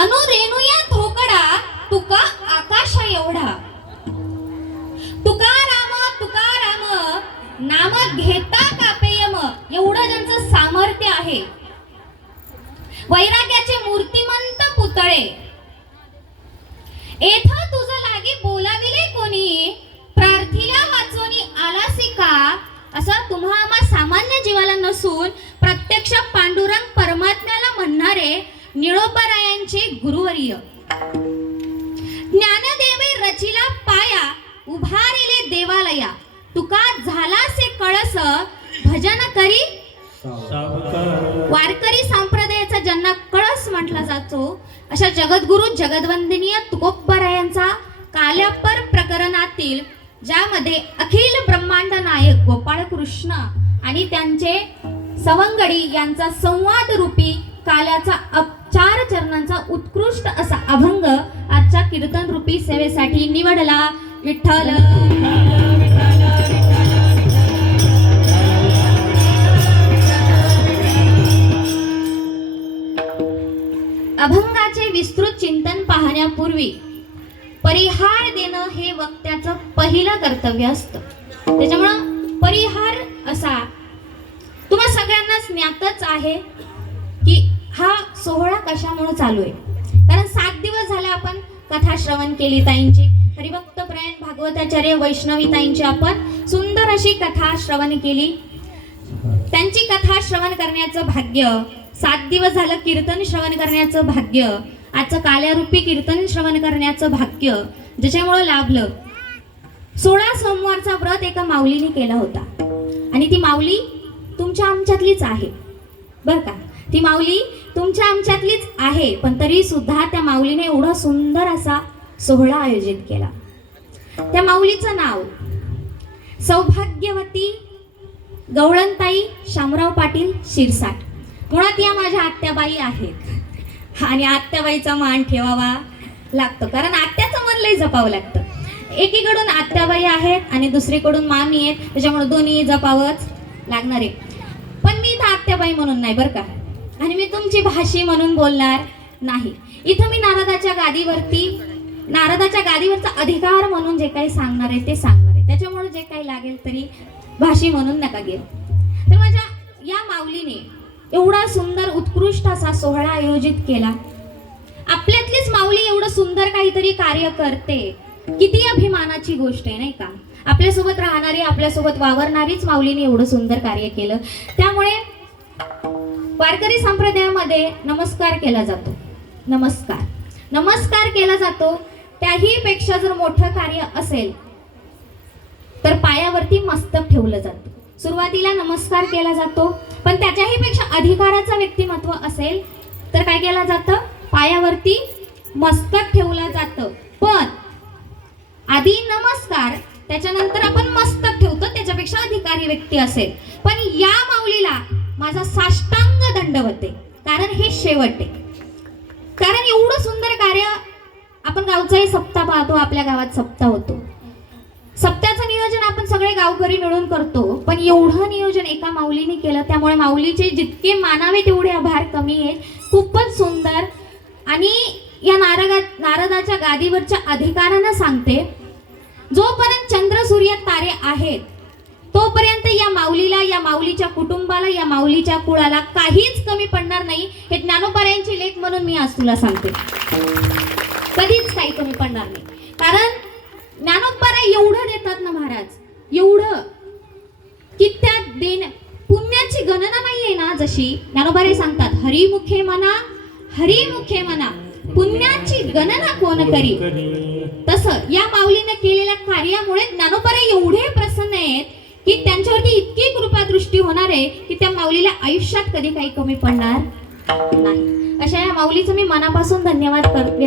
अनुरेणुया धोकडा तुका आकाशा एवढा. तुकाराम तुकाराम नाम घेता कापेयम, एवढं ज्यांचं सामर्थ्य आहे. वैराग्याचे मूर्तिमंत पुतळे. एथ तुझं लागी बोलाविले कोणी, प्रार्थिल्या वाचोनी आलासी का. असं तुम्हा आम्हा सामान्य जीवाला नसून प्रत्यक्ष पांडुरंग परमात्म्याला म्हणणारे निळोबारायांचे गुरुवर्य. ज्ञानदेवे रचिला पाया, उभारिले देवालया. तुका झालासे कळस, भजन करी वारकरी संप्रदायाचा ज्यांना कळस म्हटला जातो अशा जगद्गुरु जगद्वंदनीय तुकोबारायांचा काल्यापर प्रकरणातील, ज्यामध्ये अखिल ब्रह्मांड नायक गोपाळ कृष्ण आणि त्यांचे सवंगडी यांचा संवाद रूपी काल्याचा 4 चरणांचा उत्कृष्ट असा अभंग आजच्या कीर्तन रूपी सेवेसाठी निवडला. विठ्ठल अभंगाचे विस्तृत चिंतन पाहण्यापूर्वी परिहार देणं हे वक्त्याचं पहिलं कर्तव्य असतं. त्याच्यामुळं परिहार असा तुम्हा सगळ्यांनाच ज्ञातच आहे की हा सोहळा कशामुळे चालू आहे. कारण 7 दिवस झाले आपण कथा श्रवण केली ताईंची. हरिभक्त प्रयाण भागवताचार्य वैष्णवी ताईंची आपण सुंदर अशी कथा श्रवण केली. त्यांची कथा श्रवण करण्याचं भाग्य, 7 दिवस झालं कीर्तन श्रवण करण्याचं भाग्य, आजचं काल्यारूपी कीर्तन श्रवण करण्याचं भाग्य ज्याच्यामुळे लाभलं. 16 सोमवारचा व्रत एका माऊलीने केला होता आणि ती माऊली तुमच्या आमच्यातलीच आहे बरं का. ती माऊली तुमच्या आमच्यातलीच आहे, पण तरी सुद्धा त्या माऊलीने एवढा सुंदर असा सोहळा आयोजित केला. त्या माऊलीचं नाव सौभाग्यवती गवळणताई शामराव पाटील शिरसाट. मुळात या माझ्या आत्याबाई आहेत आणि आत्याबाईचा मान ठेवावा लागतो, कारण आत्याचं मन लई जपावं लागतं. एकीकडून आत्याबाई आहेत आणि दुसरीकडून मामी आहेत, त्याच्यामुळे दोन्ही जपावंच लागणार आहे. पण मी इथं आत्याबाई म्हणून नाही बरं का, आणि मी तुमची भाषी म्हणून बोलणार नाही. इथं मी नारदाच्या गादीवरचा अधिकार म्हणून जे काही सांगणार आहे ते सांगणार आहे. त्याच्यामुळे जे काही लागेल तरी भाषी म्हणून नका घेऊ. तर माझ्या या माऊलीने एवढा सुंदर उत्कृष्ट असा सोहळा आयोजित केला. आपल्यातलीच माऊली एवढं सुंदर काहीतरी कार्य करते, किती अभिमानाची गोष्ट आहे नाही का. आपल्यासोबत राहणारी, आपल्यासोबत वावरणारीच माऊलीने एवढं सुंदर कार्य केलं. त्यामुळे वारकरी संप्रदायामध्ये नमस्कार केला जातो. नमस्कार केला जातो. त्याही पेक्षा जर मोठं कार्य असेल तर पायावरती मस्तक ठेवलं जातं. सुरुवातीला नमस्कार केला जातो, पण त्याच्याही पेक्षा अधिकाराचं व्यक्तिमत्व असेल तर काय केलं जातं, पायावरती मस्तक ठेवलं जातं. पण आधी नमस्कार, त्याच्यानंतर आपण मस्तक ठेवतो त्याच्यापेक्षा अधिकारी व्यक्ती असेल. पण या माऊलीला माझा साष्टांग दंडवत आहे, कारण हे शेवट आहे. कारण एवढं सुंदर कार्य आपण गावचाही सप्ताह पाहतो, आपल्या गावात सप्ताह होतो. सप्त्याचं नियोजन आपण सगळे गावकरी मिळून करतो, पण एवढं नियोजन एका माऊलीने केलं. त्यामुळे माऊलीचे जितके मानावे तेवढे आभार कमी आहेत. खूपच सुंदर. आणि या नारदाच्या गादीवरच्या अधिकारानं सांगते, जोपर्यंत चंद्र सूर्य तारे आहेत तोपर्यंत या माऊलीला, या माऊलीच्या कुटुंबाला, या माऊलीच्या कुळाला काहीच कमी पडणार नाही. हे ज्ञानोबारायांची लेख म्हणून मी आज तुला सांगते, कधीच काही कमी पडणार नाही. कारण ज्ञानोबाराय एवढं देतात ना महाराज, एवढं की त्या पुण्याची गणना नाहीये ना. जशी ज्ञानोबाराय सांगतात, हरिमुखे म्हणा पुण्याची गणना कोण करी, तसं या माऊलीने केलेल्या कार्यामुळे ज्ञानोबाराय एवढे प्रसन्न आहेत की त्यांच्यावरती इतकी कृपा दृष्टी होणार आहे की त्या माऊलीला आयुष्यात कधी काही कमी पडणार नाही. अशा या माऊलीचं मी मनापासून धन्यवाद करते.